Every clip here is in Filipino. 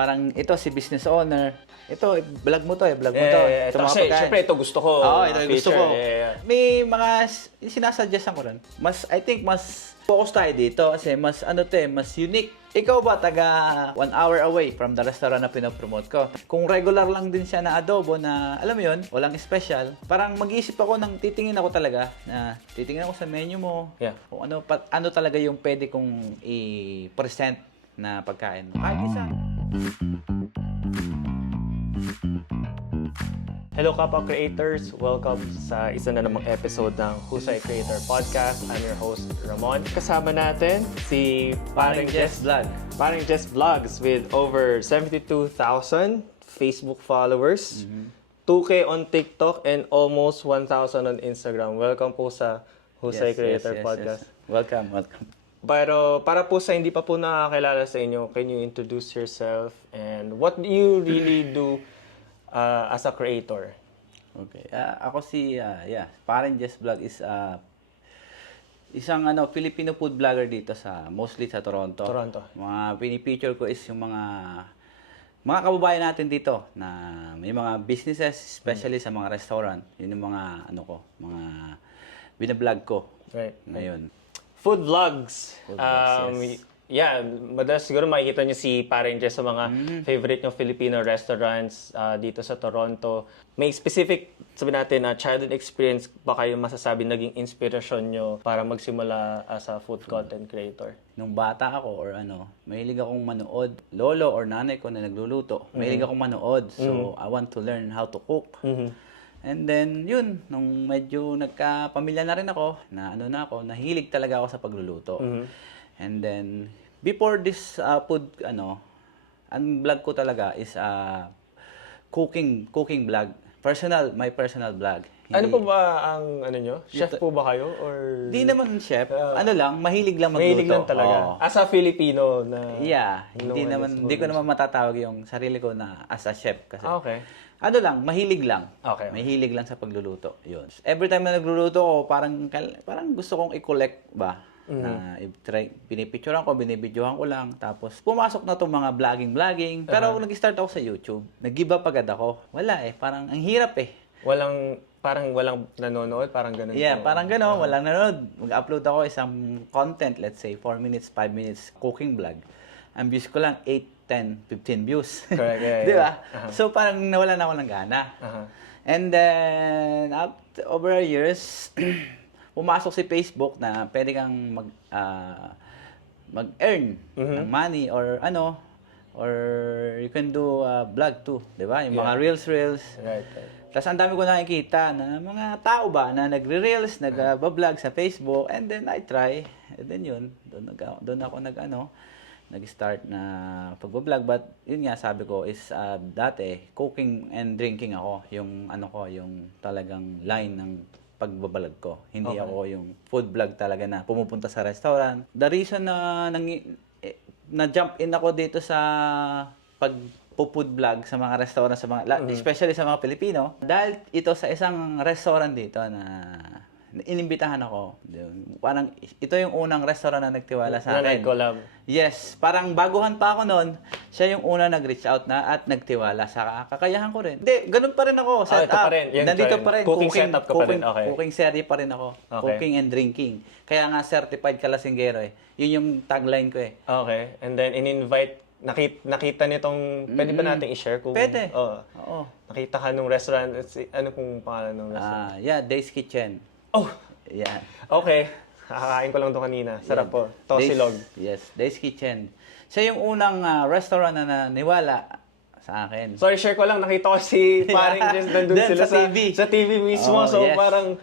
parang ito si business owner. Ito, vlog mo to vlog mo to. Ito, Ito mga kasi, pagkain. syempre, ito gusto ko. Oo, ito yung gusto ko. Yeah. May mga sinasuggest ko rin. I think mas focus tayo dito kasi mas mas unique. Ikaw ba taga 1 hour away from the restaurant na pinopromote ko? Kung regular lang din siya na adobo na, alam mo yun, walang special, parang mag-iisip ako titingin ako talaga titingin ako sa menu mo. Yeah. Kung ano talaga yung pwede kong i-present na pagkain. Kahit isa. Hello Kappa Creators! Welcome sa isa na namang episode ng Husay Creator Podcast. I'm your host, Ramon. Kasama natin si Parang Jess Vlog. Parang Jess Vlogs with over 72,000 Facebook followers, 2K on TikTok, and almost 1,000 on Instagram. Welcome po sa Husay Creator Podcast. Yes. Welcome. Pero para po sa hindi pa po nakakilala sa inyo, can you introduce yourself and what do you really do as a creator? Okay. Ako Parang Jess Vlog is isang Filipino food vlogger dito mostly sa Toronto. Mga pinipicture ko is yung mga kababayan natin dito na may mga businesses, especially sa mga restaurant. Yun yung mga mga binablog ko. Right. Ngayon. Food vlogs. Yes. Yeah, madalas siguro makikita niyo si Parang Jess sa mga favorite ng Filipino restaurants dito sa Toronto. May specific, sabi natin, childhood experience ba kayo masasabi naging inspirasyon nyo para magsimula as a food content creator? Nung bata ako mahilig akong manood. Lolo or nanay ko na nagluluto. Mahilig akong manood. So, I want to learn how to cook. And then, yun, nung medyo nagkapamilya na rin ako, nahilig talaga ako sa pagluluto. And then, before this food, ang vlog ko talaga is cooking vlog. My personal vlog. Ano po ba ang nyo? Chef po ba kayo? Or Di naman chef. Mahilig lang magluto. mahilig lang talaga. As a Filipino na... Yeah. Hindi ko naman matatawag yung sarili ko na as a chef. Kasi, Okay. mahilig lang. Okay. Mahilig lang sa pagluluto. Yun. Every time na nagluluto ko, parang gusto kong i-collect ba? Na pinipicturean ko, binibidyohan ko lang. Tapos, pumasok na itong mga vlogging. Pero nag-start ako sa YouTube. Nag-give up agad ako. Wala Parang ang hirap Parang walang nanonood, parang ganun. Yeah, po. parang gano'n. Walang nanonood. Mag-upload ako isang content, let's say, 4 minutes, 5 minutes cooking vlog. Ang views ko lang, 8, 10, 15 views. Correct, yeah. Di ba? So, parang nawala na ako ng gana. And then, over years, pumasok si Facebook na pwede kang mag-earn ng money or or you can do vlog too, 'di ba? Yung mga reels. Right. Tapos ang dami ko nakikita na mga tao ba na nagre-reels, nag-vlog sa Facebook, and then I try. And then yun, doon ako nag-start na pag-vlog. But yun nga sabi ko is dati cooking and drinking ako, yung yung talagang line ng pagbabalag ko. Hindi ako yung food vlog talaga na pumupunta sa restaurant. The reason na jump in ako dito sa pag-food vlog sa mga restaurant, especially sa mga Pilipino, dahil ito sa isang restaurant dito na inimbitahan ako. Parang ito yung unang restaurant na nagtiwala sa akin. Nag-collab. Yes, parang baguhan pa ako noon, siya yung una nag-reach out na at nagtiwala sa kakayahan ko rin. Hindi, ganun pa rin ako. Ito pa rin. Nandito pa rin. Cooking setup ka pa rin. Okay. Cooking series pa rin ako. Okay. Cooking and drinking. Kaya nga certified kalasinggero Yun yung tagline ko Okay. And then in-invite, nakita nitong, pwede ba natin i-share? Pwede. Oo. Nakita ka nung restaurant, ano pong pangalan ng restaurant? Days Kitchen. Oh! Yan. Okay. Kakakain ko lang ito kanina. Sarap po. Tosilog. Yes, Days Kitchen. Siya yung unang restaurant na naniwala sa akin. Sorry, share ko lang. Nakita ko si Parang Jess nandun sila sa TV. Sa TV mismo. Oh, so yes. parang,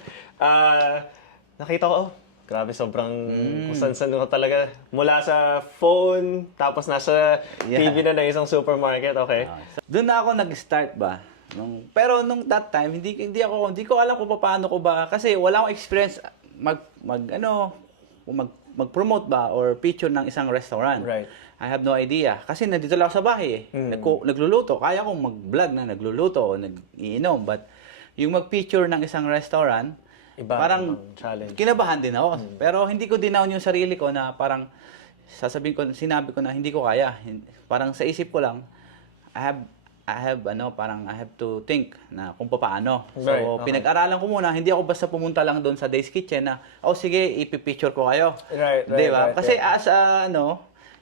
nakita ko, grabe, sobrang kung saan ko talaga. Mula sa phone, tapos nasa TV na ng isang supermarket. Okay. Doon na ako nag-start ba? Pero nung that time, hindi ko alam kung paano ko ba, kasi wala akong experience mag-promote ba or picture ng isang restaurant. Right. I have no idea. Kasi nandito lang ako sa bahay nagluluto. Kaya kong mag-vlog na nagluluto o nag-iinom. But yung mag-picture ng isang restaurant, parang challenge. Kinabahan din ako. Pero hindi ko dinaon yung sarili ko na parang sinabi ko na hindi ko kaya. Parang sa isip ko lang, I have parang I have to think na kung paano. So, Right, okay. pinag-aralan ko muna, hindi ako basta pumunta lang doon sa Days Kitchen na, sige, ipipicture ko kayo. Right, Di ba? right, Kasi right. as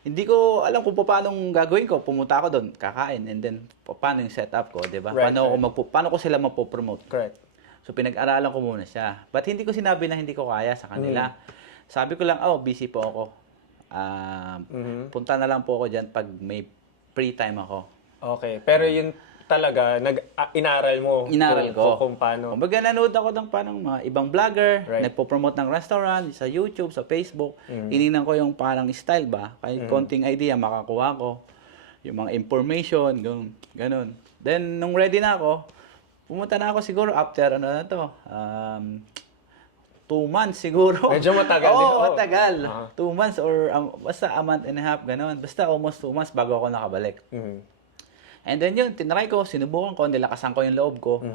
hindi ko alam kung paano gagawin ko. Pumunta ako doon, kakain, and then paano yung setup ko, di ba? Right, Paano ko sila mapopromote. Correct. So, pinag-aralan ko muna siya. But hindi ko sinabi na hindi ko kaya sa kanila. Sabi ko lang, busy po ako. Punta na lang po ako dyan pag may free time ako. Okay. Pero yun talaga, inaral mo Inaral ko. kung paano. Kumbaga, nanood ako ng parang mga ibang vlogger, Right. nagpo-promote ng restaurant, sa YouTube, sa Facebook. Iningnan ko yung parang style ba, kahit konting idea makakuha ko. Yung mga information, ganun. Then, nung ready na ako, pumunta na ako siguro after 2 months siguro. Medyo matagal din. Oo, matagal. Uh-huh. 2 months or basta a month and a half, ganun. Basta almost 2 months bago ako nakabalik. And then yun, tinry ko, sinubukan ko, nilakasan ko yung loob ko.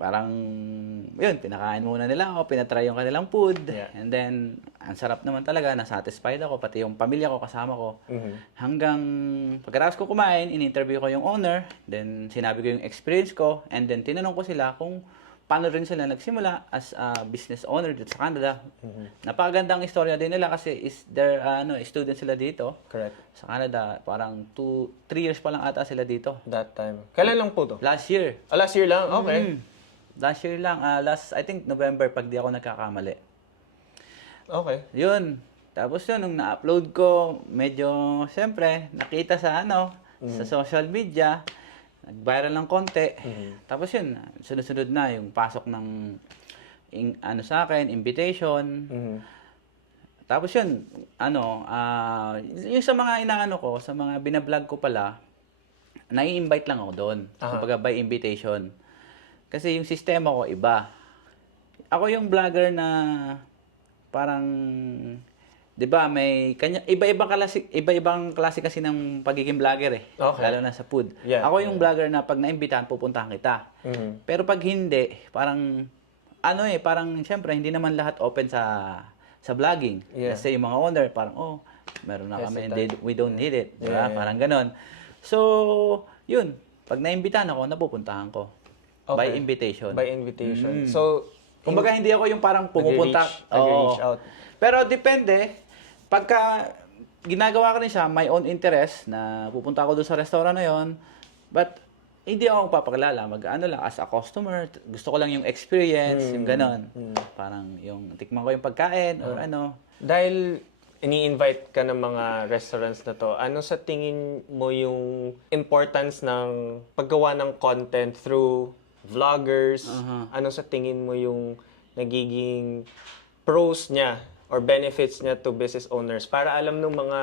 Parang, yun, pinakain muna nila ako, pinatry yung kanilang food. Yeah. And then, ang sarap naman talaga, nasatisfied ako, pati yung pamilya ko, kasama ko. Hanggang, pagkatapos ko kumain, in-interview ko yung owner, then sinabi ko yung experience ko, and then tinanong ko sila kung paano rin sila nagsimula as a business owner dito sa Canada. Napakagandang istorya din nila kasi student sila dito. Correct. Sa Canada, parang 3 years pa lang ata sila dito. That time. Kailan lang po to? Last year. Last year lang? Okay. Last year lang. I think November pag di ako nagkakamali. Okay. Yun. Tapos yun, nung na-upload ko, medyo, siyempre, nakita sa sa social media, nag-viral ng konti. Tapos yun, sunod-sunod na yung pasok ng sa akin, invitation. Tapos yun, yung sa mga sa mga binablog ko pala, nai-invite lang ako doon. Kumbaga by invitation. Kasi yung sistema ko iba. Ako yung vlogger na parang 'di ba, may iba-ibang klase kasi ng pagiging vlogger eh. Okay. Lalo na sa food. Yeah, Ako yung vlogger na pag naimbitahan pupuntahan kita. Pero pag hindi, parang parang syempre hindi naman lahat open sa vlogging. Yeah. Kasi yung mga owner parang meron na kami, we don't need it, di ba? Yeah. Parang ganon. So, yun, pag naimbitahan ako, napupuntahan ko. By Okay. invitation. By invitation. So, Kumbaga hindi ako yung parang pumupunta. nag-reach out. Pero depende, pagka ginagawa ko rin siya, my own interest, na pupunta ako doon sa restaurant na yon, but hindi ako magpapakilala, lang, as a customer, gusto ko lang yung experience, yung ganon. Parang yung tikman ko yung pagkain, or Dahil ini-invite ka ng mga restaurants na to, ano sa tingin mo yung importance ng paggawa ng content through vloggers? Ano sa tingin mo yung nagiging pros niya or benefits niya to business owners para alam ng mga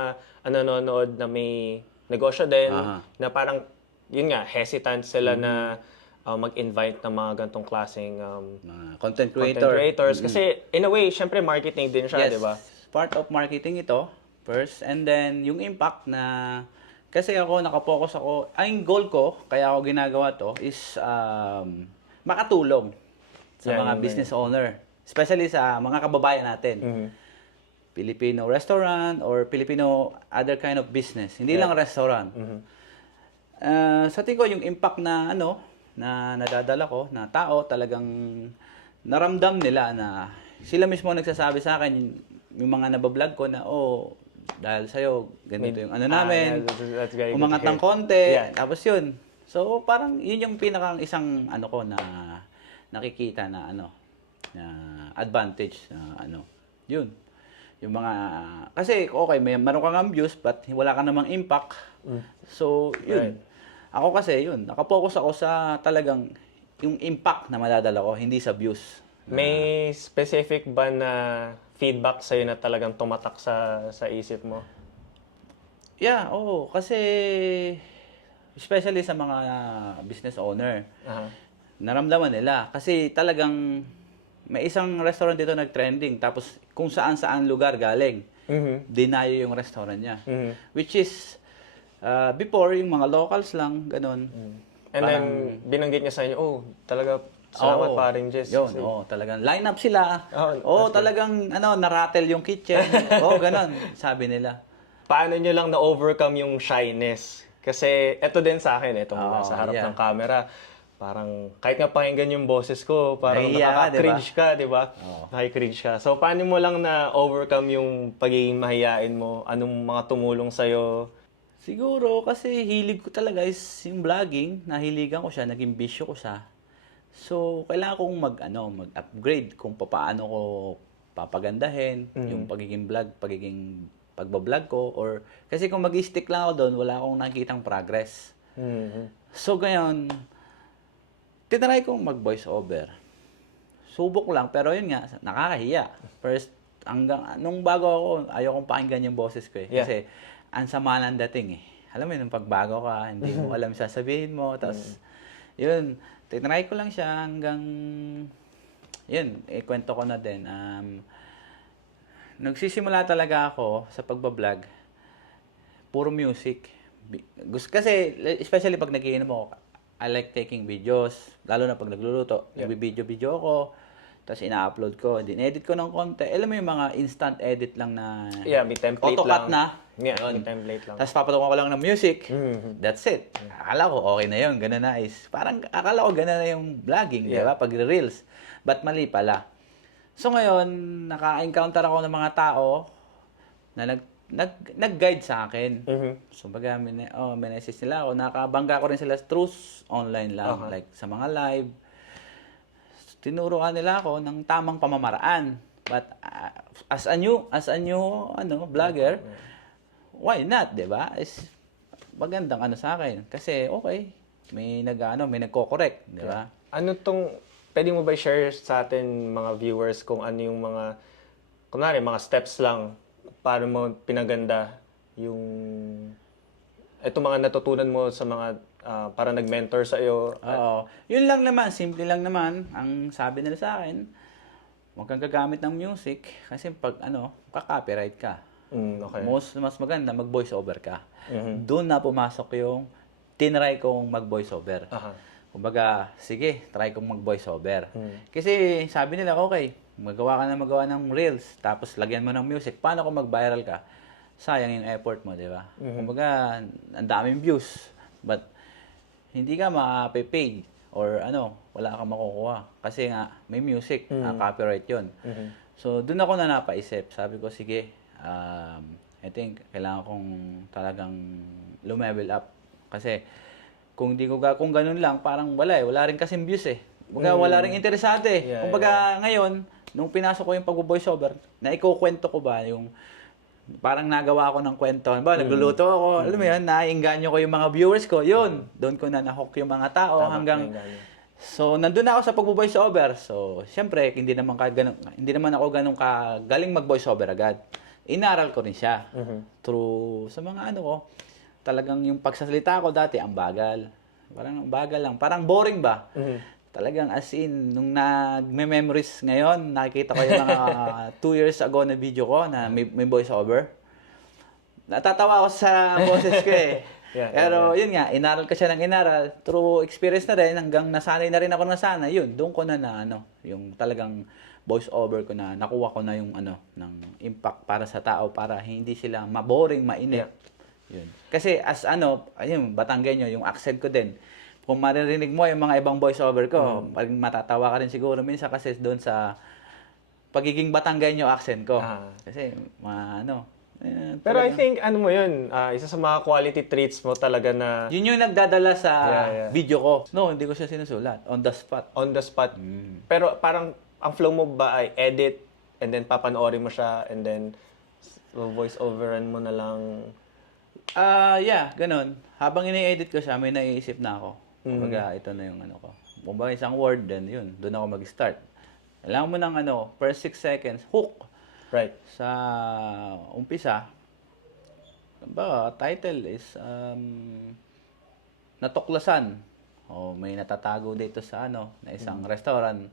nanonood na may negosyo din na parang yun nga hesitant sila na mag-invite ng mga gantong klaseng content content creators kasi in a way syempre marketing din siya, yes, di ba? part of marketing ito first, and then yung impact na kasi ako nakafocus ako, ang goal ko kaya ako ginagawa to is makatulong sa Yan, mga yun, business owner, especially sa mga kababayan natin. Filipino restaurant or Filipino other kind of business, hindi lang restaurant. Sa tingin ko yung impact na na nadadala ko na tao, talagang naramdam nila na sila mismo nagsasabi sa akin, yung mga nabablog ko na dahil sa'yo, ganito yung namin, that's very good umangat to ng hear. konti, Yeah. tapos yun. So, parang yun yung pinakang isang ko na nakikita na na advantage na yun. Yung mga, kasi okay, meron kang views, but wala ka namang impact. So, yun. Right. Ako kasi, yun, nakapokus ako sa talagang yung impact na madadala ko, hindi sa views. May specific ba na feedback sa'yo na talagang tumatak sa isip mo? Yeah, kasi especially sa mga business owner, naramdaman nila. Kasi talagang may isang restaurant dito nag-trending, tapos kung saan-saan lugar galing, dinayo yung restaurant niya. Which is, before, yung mga locals lang, ganun. And then, binanggit niya sa inyo, talaga, salamat paring Jess. Yun, talagang line up sila. Talagang, narattle yung kitchen. Ganun, sabi nila. Paano nyo lang na-overcome yung shyness? Kasi eto din sa akin, eto Oo, sa harap yeah. ng camera. Parang kahit nga pakinggan yung boses ko, parang Nahihiya ka, nakaka-cringe ka, di ba? Oo. Nakaka-cringe ka. So, paano mo lang na-overcome yung pagiging mahihain mo? Anong mga tumulong sa'yo? Siguro kasi hilig ko talaga is yung vlogging, nahiligan ko siya, naging bisyo ko siya. So, kailangan kong mag-upgrade kung paano ko papagandahin yung pagiging vlog, pagiging pagbablog ko or kasi kung mag-stick lang ako doon, wala akong nakikitang progress. Mhm. So, ngayon, tinry kong mag-voice over. Subok lang, pero yun nga, nakakahiya. First, nung bago ako, ayaw kong pakinggan yung boses ko eh. Yeah. Kasi, ang sama ng dating eh. Alam mo yun, nung pagbago ka, hindi mo alam sasabihin mo. Tapos, yun, tinry ko lang siya hanggang, yun, ikwento ko na din. Nagsisimula talaga ako sa pagbablog, puro music. Kasi, especially pag nagiinom ako, I like taking videos, lalo na pag nagluluto. Yeah. Nagbi-video ako, tapos ina-upload ko, din-edit ko ng konti. Alam mo yung mga instant edit lang na Yeah, may template AutoCAD lang. na. Yeah, Yun. may template lang. Tapos papatungan ko lang ng music. Mhm. That's it. Akala ko okay na yun, ganun na is. Parang akala ko ganun na yung vlogging, di Yeah. ba? Pag reels. But mali pala. So ngayon, naka-encounter ako ng mga tao na nag-guide sa akin. Mhm. So baga, message nila ako. Nakabangga ko rin sila through online lang. Okay. Like sa mga live. Tinuruan nila ako ng tamang pamamaraan. But as a new vlogger, why not, 'di ba? Is magandang sa akin kasi okay, may nagko-correct, 'di ba? Ano pwede mo ba i-share sa atin mga viewers kung ano yung kunwari, mga steps lang para mo pinaganda yung ito mga natutunan mo sa mga para nag-mentor sa iyo. Oo. Yun lang naman, simple lang naman. Ang sabi nila sa akin, huwag kang gagamit ng music kasi pag ka-copyright ka. Okay. Mas maganda mag-voice over ka. Mhm. Doon na pumasok yung tinry kong mag-voice over. Aha. Kumbaga, sige, try kong mag-voice over. Mhm. Kasi sabi nila, okay, magawa ng reels, tapos lagyan mo ng music. Paano kung mag-viral ka? Sayang yung effort mo, di ba? Kumbaga, ang daming views. But, hindi ka ma-pay or wala kang makukuha. Kasi nga, may music, copyright yun. So, doon ako na napaisip. Sabi ko, sige, I think, kailangan kong talagang lumevel up. Kasi, kung ganun lang, parang wala rin kasing views eh. Kumbaga, wala rin interesante. Yeah, Kumbaga, ngayon, nung pinasok ko yung pag-voice over, naikukwento ko ba yung parang nagawa ako ng kwento. Nagluluto ako, alam mo yun, naiinganyo ko yung mga viewers ko. Yun, doon ko na nahook yung mga tao Tama, hanggang nainganyo. so nandun ako sa pag-voice over. So, syempre, hindi naman ako ganun kagaling mag-voice over agad. Inaral ko rin siya. Through sa mga ko, talagang yung pagsasalita ko dati ang bagal. Parang ang bagal lang, parang boring ba? Talagang as in, nung nag-memories ngayon, nakikita ko yung mga 2 years ago na video ko na may voice over. Natatawa ako sa boses ko eh. Yeah, Pero yun nga, inaral ko siya ng inaral. Through experience na rin, hanggang nasanay na rin ako nasanay. Yun, doon ko na yung talagang voice over ko na, nakuha ko na yung ng impact para sa tao, para hindi sila maboring, mainip. Yun. Kasi as ayun, Batanggenyo, yung accent ko din. Kung maririnig mo yung mga ibang voice over ko, matatawa ka rin siguro minsan kasi doon sa pagiging Batanggenyo accent ko. Kasi, Pero I think, mo yun, isa sa mga quality traits mo talaga na yun yung nagdadala sa Yeah. video ko. No, hindi ko siya sinusulat. On the spot. on the spot. Pero parang, ang flow mo ba ay edit, and then papanoorin mo siya, and then voice overan mo na lang. Yeah, ganun. Habang ini-edit ko siya, may naiisip na ako. Kumbaga, ito na yung ko. Kumbaga, isang word, then yun, doon ako mag-start. Kailangan mo ng first 6 seconds, hook. Right. Sa umpisa, title is Natuklasan. May natatago dito sa na isang restaurant.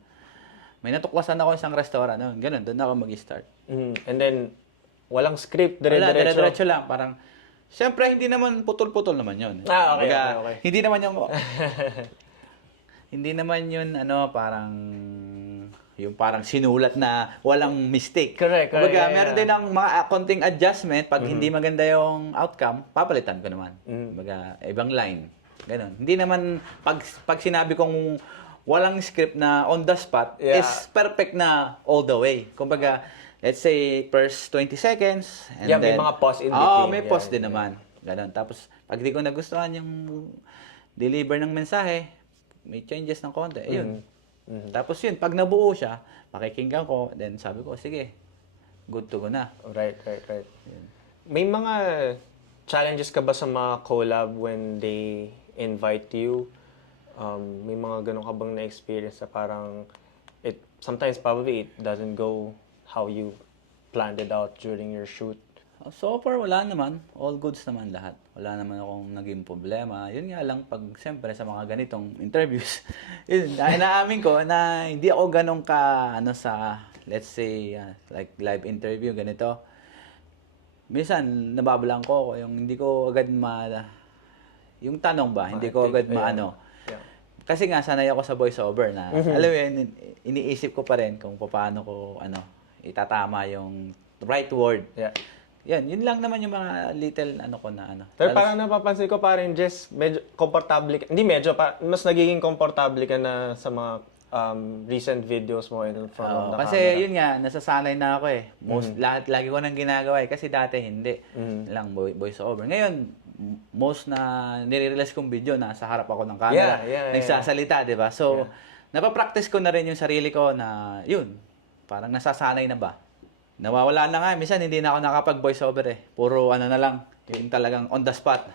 May natuklasan ako isang restaurant. Ganun, doon ako mag-start. And then, walang script, Wala, dire-diretso. dire-diretso lang. Parang, siyempre, hindi naman putol-putol naman yun. Okay, Kumbaga, okay. Hindi naman yung, hindi naman yun, parang, yung parang sinulat na walang mistake. Correct, Kumbaga, yeah, meron yeah. din ng mga konting adjustment. Pag hindi maganda yung outcome, papalitan ko naman. Kumbaga, ibang line. Ganon. Hindi naman, pag sinabi kong walang script na on the spot, Yeah. is perfect na all the way. Kumbaga, let's say, first 20 seconds. And Yeah, may then, mga pause in Oo, between. may Yeah, pause din yeah. naman. Ganon. Tapos, pag di ko nagustuhan yung deliver ng mensahe, may changes ng konti. Ayun. Tapos yun, pag nabuo siya, pakikinggan ko, then sabi ko, sige, good to go na. Right. May mga challenges ka ba sa mga collab when they invite you? May mga ganun ka bang na-experience na parang sometimes probably it doesn't go how you planned it out during your shoot? So far, wala naman. All goods naman lahat. Wala naman akong naging problema. Yun nga lang, pag siyempre sa mga ganitong interviews, yun, inaamin ko na hindi ako ganun ka, sa, let's say, like live interview, ganito. Minsan, nababalang ko yung hindi ko agad yung tanong ba, hindi ko agad maano. Yeah. Kasi nga, sanay ako sa voiceover na, alam mo yun, iniisip ko pa rin kung paano ko, itatama yung right word. Yeah. Yan, yun lang naman yung mga little ko na Pero parang napapansin ko parang Jess, medyo komportable ka. Hindi medyo, mas nagiging komportable ka na sa mga recent videos mo in front of the kasi camera. yun nga, nasasanay na ako eh. Lahat, lagi ko nang ginagawa eh. Kasi dati hindi. Lang voice over. Ngayon, most na nire-release kong video na sa harap ako ng camera. Nagsasalita, di ba? So, napapractice ko na rin yung sarili ko na yun, parang nasasanay na ba? Nawawala na nga. Minsan hindi na ako nakapag-voice over eh. Puro na lang. Yung talagang on the spot.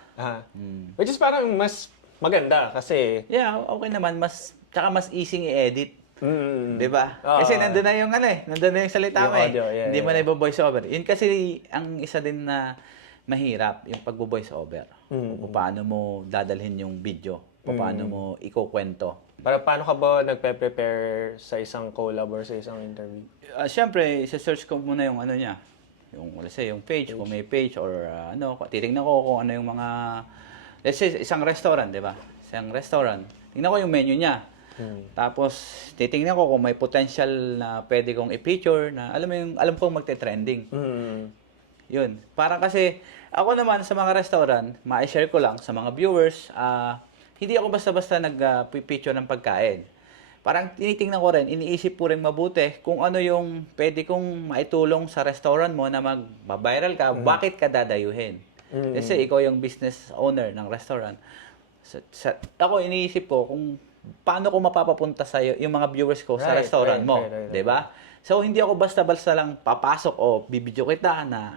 Which is parang mas maganda kasi... Yeah, okay naman. Tsaka mas easy i-edit. Di ba? Oo. Kasi nandun na yung nandun na yung salita Yung mo eh. audio, Hindi mo na i-voice over. Yun kasi ang isa din na mahirap, yung pag-voice over. Kung paano mo dadalhin yung video. Paano mo ikukwento. Para paano ka ba nagpe-prepare sa isang collab or sa isang interview? Siyempre, isa-search ko muna yung niya. Yung, let's say, yung page, kung may page or titingnan ko kung ano yung mga, let's say, isang restaurant, di ba? Isang restaurant. Tingnan ko yung menu niya. Tapos, titingnan ko kung may potential na pwede kong i-feature na, alam kong magte-trending. Yun. Parang kasi, ako naman sa mga restaurant, ma-share ko lang sa mga viewers, hindi ako basta-basta nag-picture ng pagkain. Parang tinitingnan ko rin, iniisip ko rin mabuti kung ano yung pwede kong maitulong sa restaurant mo na mag-viral ka, bakit ka dadayuhin. Kasi ikaw yung business owner ng restaurant. Ako iniisip ko kung paano ko mapapapunta sa yung mga viewers ko sa restaurant mo, 'di ba? So hindi ako basta-basta lang papasok o bibidyo kita na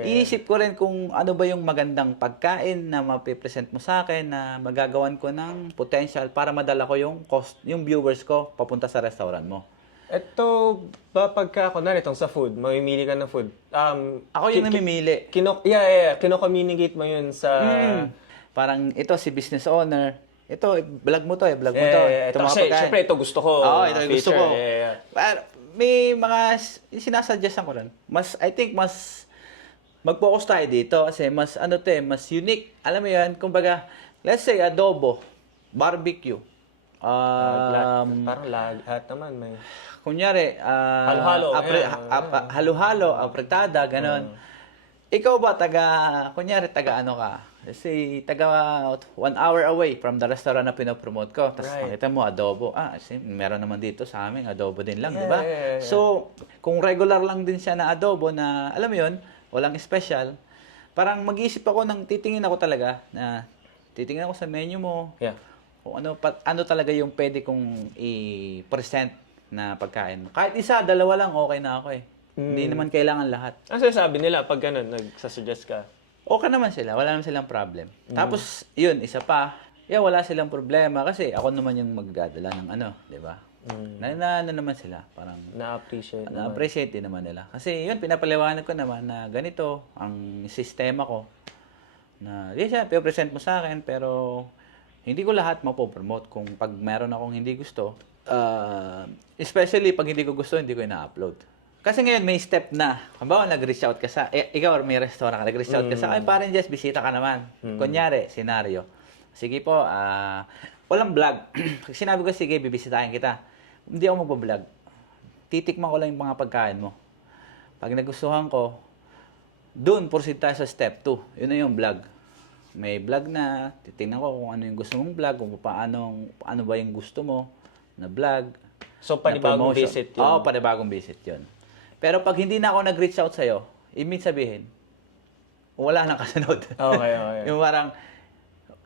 Iisip ko rin kung ano ba yung magandang pagkain na mapipresent mo sa akin na magagawan ko ng potential para madala ko yung viewers ko papunta sa restaurant mo. Ito ba pagka kunwari itong sa food, mamimili ka ng food. Ako yung namimili. Kino-communicate mo yun sa Parang ito si business owner. Ito, vlog mo to. Ito mga pagkain. Siyempre, ito gusto ko. Oo, ito yung gusto ko. Yeah. May mga sinasuggestan ko rin. I think mas mag-focus tayo dito kasi mas mas unique. Alam mo yan, kumbaga, let's say adobo, barbecue. Parang lahat naman may... Kunyari, halo-halo. Halo-halo, apretada, ganon. Ikaw ba, kunyari, ano ka? Let's say, 1 hour away from the restaurant na pinopromote ko. Tapos makita mo, adobo. Meron naman dito sa amin, adobo din lang, di ba? So, kung regular lang din siya na adobo na, alam mo yun, walang special, parang mag-iisip ako titingin ako talaga titingin ako sa menu mo. Yeah. Kung ano talaga yung pwede kong i-present na pagkain. Kahit isa, 2 lang, okay na ako eh. Hindi naman kailangan lahat. Ang sinasabi nila pag ganun, nagsasuggest ka? Okay naman sila, wala naman silang problem. Tapos, yun, isa pa, wala silang problema kasi ako naman yung magdadala ng di ba? Naman sila, parang na-appreciate din naman nila. Kasi yun, pinapaliwanag ko naman na ganito ang sistema ko. Na, siya, present mo sa akin, pero hindi ko lahat mapopromote. Kung pag meron akong hindi gusto, especially pag hindi ko gusto, hindi ko ina-upload. Kasi ngayon may step na. Kumbawa nag-reach out ka ikaw may restaurant ka, nag-reach out ka sa akin, parang just bisita ka naman. Kunyari, senaryo. Sige po, walang vlog. Sinabi ko, sige, bibisitahin kita. Hindi ako magbablog. titikman ko lang yung mga pagkain mo. Pag nagustuhan ko, doon proceed tayo sa step 2. Yun na yung vlog. May vlog na, titingnan ko kung ano yung gusto mong vlog, kung ano ba yung gusto mo na vlog. So, panibagong visit yun? Oo, panibagong visit yun. Pero pag hindi na ako nag-reach out sa'yo, ibig sabihin, wala nang kasunod. Okay. Yung parang,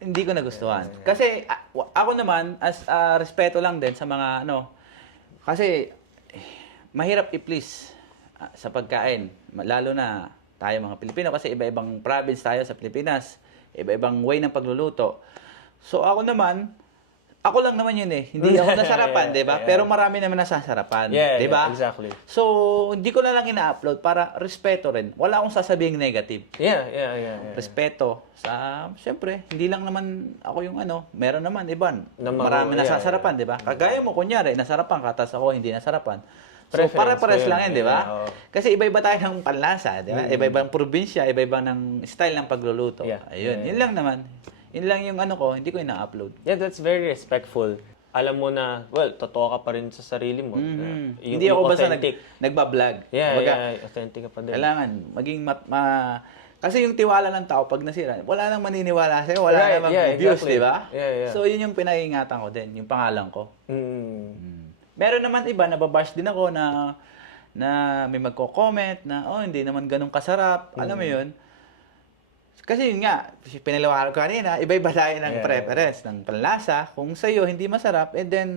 hindi ko nagustuhan. Kasi, ako naman, as respeto lang din sa mga kasi, mahirap i-please sa pagkain. Lalo na tayo mga Pilipino kasi iba-ibang province tayo sa Pilipinas. Iba-ibang way ng pagluluto. So, ako lang naman yun eh. Hindi ako nasarapan, di ba? Pero marami naman nasasarapan, di ba? Exactly. So, hindi ko na lang ina-upload para respeto rin. Wala akong sasabing negative. Yeah. Respeto siyempre, hindi lang naman ako yung meron naman iba. Marami yeah, nasasarapan, di ba? Kagaya mo, kunyari, nasarapan ka, tapos ako hindi nasarapan. So, Preference para-pares mo yun, lang yan, di ba? yeah, Kasi iba-iba tayo ng panlasa, di ba? Iba-ibang probinsya, iba-iba ng style ng pagluluto. Yeah, Ayun, yun lang naman. Yun lang yung ko, hindi ko ina-upload. Yeah, that's very respectful. Alam mo na, totoo ka pa rin sa sarili mo. Hindi ako basta nagbablog. Yeah, authentic ka pa din. Kailangan maging kasi yung tiwala ng tao pag nasira, wala nang maniniwala sa'yo, wala namang views, exactly. di ba? Yeah. So yun yung pinag-iingatan ko din, yung pangalan ko. Mm. Meron naman iba, nababash din ako na may magko-comment na, hindi naman ganun kasarap. Alam mo yun? Kasi yun nga, pinaliwanag ko kanina, iba-iba tayo ng preference, ng panlasa. Kung sa'yo hindi masarap, and then,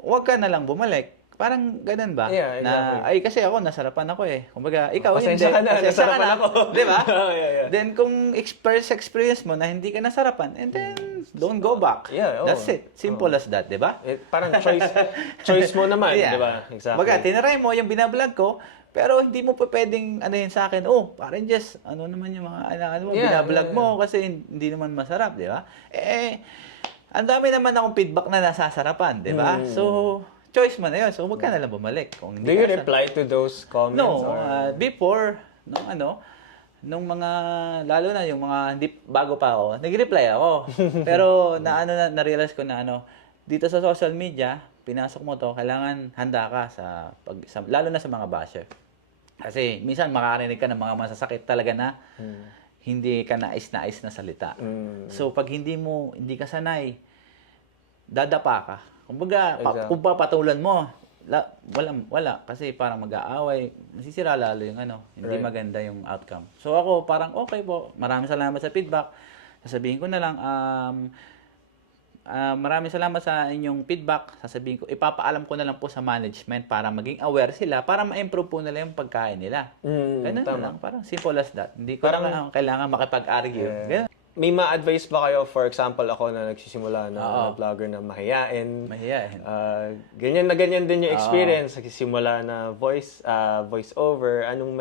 huwag ka na lang bumalik. Parang ganun ba? Yeah, exactly. Kasi ako, nasarapan ako eh. Kumbaga, ikaw hindi. Pasensya ka na, nasarapan ako. Di ba? Yeah. Then, kung first experience mo na hindi ka nasarapan, and then, don't go back. Yeah, That's it. Simple as that, di ba? Parang choice mo naman, di ba? Exactly. Baga, tinaray mo yung binablog ko, pero hindi mo pa pwedeng anuhin sa akin, parang just, naman yung mga, binablog mo kasi hindi naman masarap, di ba? Ang dami naman akong feedback na nasasarapan, di ba? So, choice mo na yun. So, huwag ka na lang bumalik. Kung Do you reply to those comments? No. Before, nung mga, lalo na yung mga, bago pa ako, nag-reply ako. Pero, na-realize ko na, dito sa social media, pinasok mo to, kailangan handa ka lalo na sa mga basher. Kasi, minsan, makakarinig ka ng mga masasakit talaga na, hindi ka nais na salita. So, pag hindi ka sanay, dadapa ka. Kumbaga, kung papatulan mo, wala. Kasi parang mag-aaway, nasisira lalo yung hindi maganda yung outcome. So ako, parang okay po, maraming salamat sa feedback. Sasabihin ko na lang, maraming salamat sa inyong feedback. Sasabihin ko, ipapaalam ko na lang po sa management para maging aware sila, para ma-improve po nila yung pagkain nila. Ganun na lang, parang simple as that. Hindi ko na kailangan makipag-argue. Ganun. May ma-advise ba kayo, for example, ako na nagsisimula na vlogger na mahiyain. Ganyan na ganyan din yung experience. Nagsisimula na voice over. Anong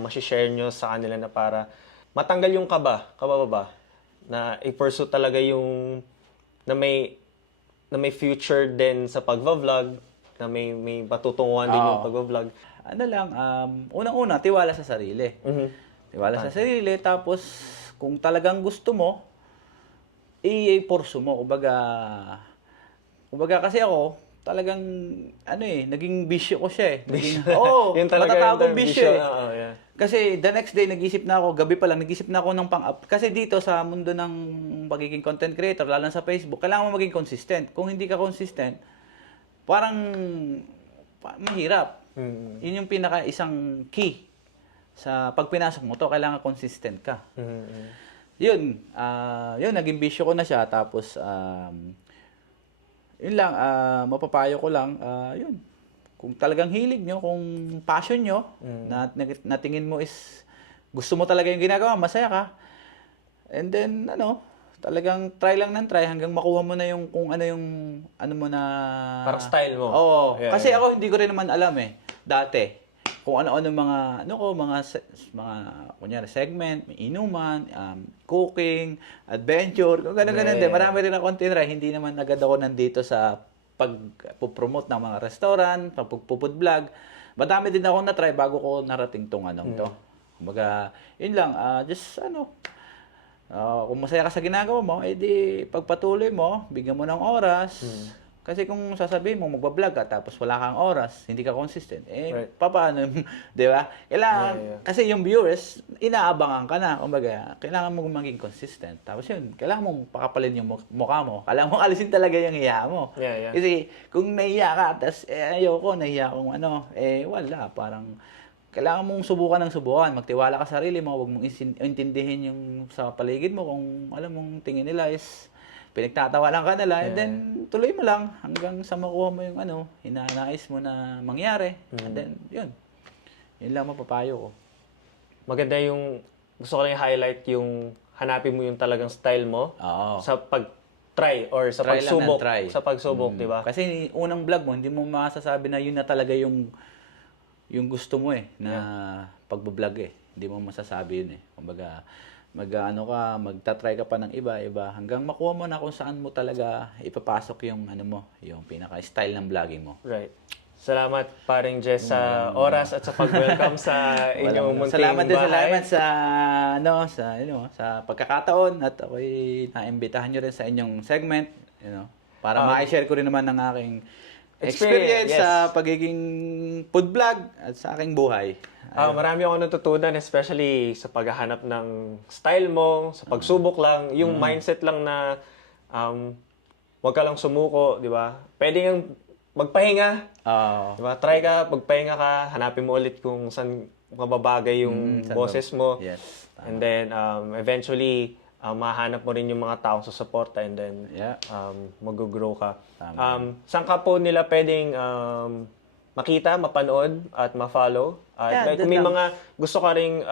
masishare nyo sa kanila na para matanggal yung kaba ba? Na i-pursue talaga yung na may future din sa pagva-vlog, na may patutunguhan din yung pagva-vlog. Unang-una, tiwala sa sarili. Tiwala sa sarili, tapos kung talagang gusto mo, i-pursue mo. Kumbaga kasi ako, talagang, naging bisyo ko siya eh. Yun talaga matatagong bisyo eh. Yeah. Kasi the next day, nag-isip na ako, gabi pa lang, nag-isip na ako ng pang-up. Kasi dito sa mundo ng pagiging content creator, lalo na sa Facebook, kailangan mo maging consistent. Kung hindi ka consistent, parang mahirap. Yun yung isang key sa pag pinasok mo to, kailangan consistent ka. Yun, naging bisyo ko na siya. Tapos, yun lang, mapapayo ko lang, yun. Kung talagang hilig nyo, kung passion nyo, na tingin mo is, gusto mo talaga yung ginagawa, masaya ka. And then, talagang try lang ng try hanggang makuha mo na yung, kung ano mo na... Parang style mo. Oo. Kasi ako, hindi ko rin naman alam eh, dati. Kung ano-ano mga kunyari segment, may inuman, cooking, adventure, kung gano'n din. Marami rin akong tinry. Hindi naman agad ako nandito sa pag-promote ng mga restaurant, pag-food vlog. Madami din ako na-try bago ko narating tong to. Kumbaga, yun lang, kung masaya ka sa ginagawa mo, edi pagpatuloy mo, bigyan mo ng oras, Kasi kung sasabihin mo magba-vlog ka tapos wala kang oras, hindi ka consistent, Right. papaano, 'di ba? Kailangan Yeah. kasi yung viewers inaabangan ka na, kumbaga, kailangan mo maging consistent. Tapos yun, kailangan mong pakapalin yung mukha mo. Kailangan mong alisin talaga yung hiya mo. Yeah. Kasi kung nahiya ka, tapos ayoko, nahiya akong wala, parang kailangan mong subukan ng subukan. Magtiwala ka sa sarili mo, huwag mong intindihin yung sa paligid mo kung alam mong tingin nila is pinagtatawa lang ka nila, and then tuloy mo lang hanggang sa makuha mo yung hinanais mo na mangyari. And then, yun. Yun lang mapapayo ko. Maganda yung, gusto ko lang i-highlight yung hanapin mo yung talagang style mo Oo. sa pag-try or sa Try lang ng pagsubok. try. Sa pagsubok, di ba? Kasi unang vlog mo, hindi mo masasabi na yun na talaga yung gusto mo na pagbablog Hindi mo masasabi yun Kumbaga, magta-try ka pa ng iba hanggang makuha mo na kung saan mo talaga ipapasok yung yung pinaka-style ng vlogging mo. Right. Salamat paring Jess sa oras at sa pag-welcome sa inyong munting Salamat din bahay. sa pagkakataon at ako'y naimbitahan nyo rin sa inyong segment, para ma-share ko rin naman ng aking experience yes. sa pagiging food vlog at sa aking buhay. Marami akong natutunan, especially sa paghahanap ng style mo, sa pagsubok lang, yung mindset lang na wag ka lang sumuko, di ba? Pwede nga magpahinga, di ba? Try ka, magpahinga ka, hanapin mo ulit kung saan mababagay yung boses mo. Yes. And then, eventually, mahanap mo rin yung mga taong susuporta and then mag-grow ka. Saan ka po nila pwedeng makita, mapanood, at ma-follow? At kung may mga gusto ka ring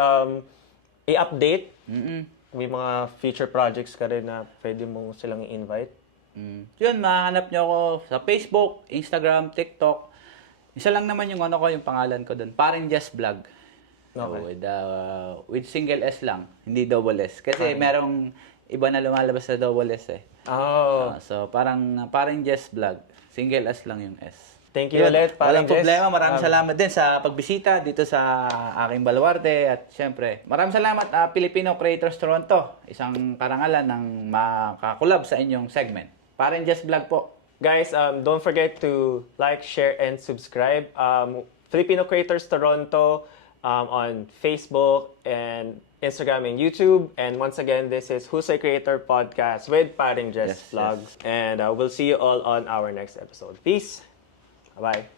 i-update, kung may mga future projects ka rin na pwede mo silang i-invite. Yun, mahanap nyo ako sa Facebook, Instagram, TikTok. Isa lang naman yung yung pangalan ko doon. Paring Just Vlog. Okay. With single S lang, hindi double S. Kasi merong iba na lumalabas sa double S so parang Just Vlog. Single S lang yung S. Thank you ulit, Walang Jess. problema. Maraming salamat din sa pagbisita dito sa aking baluarte. At syempre, maraming salamat Filipino Creators Toronto. Isang karangalan ng makakulab sa inyong segment. Parang Just Vlog po. Guys, don't forget to like, share, and subscribe. Filipino Creators Toronto on Facebook and Instagram and YouTube. And once again, this is Husay Creator Podcast with Paring Jess Vlogs. And we'll see you all on our next episode. Peace. Bye-bye.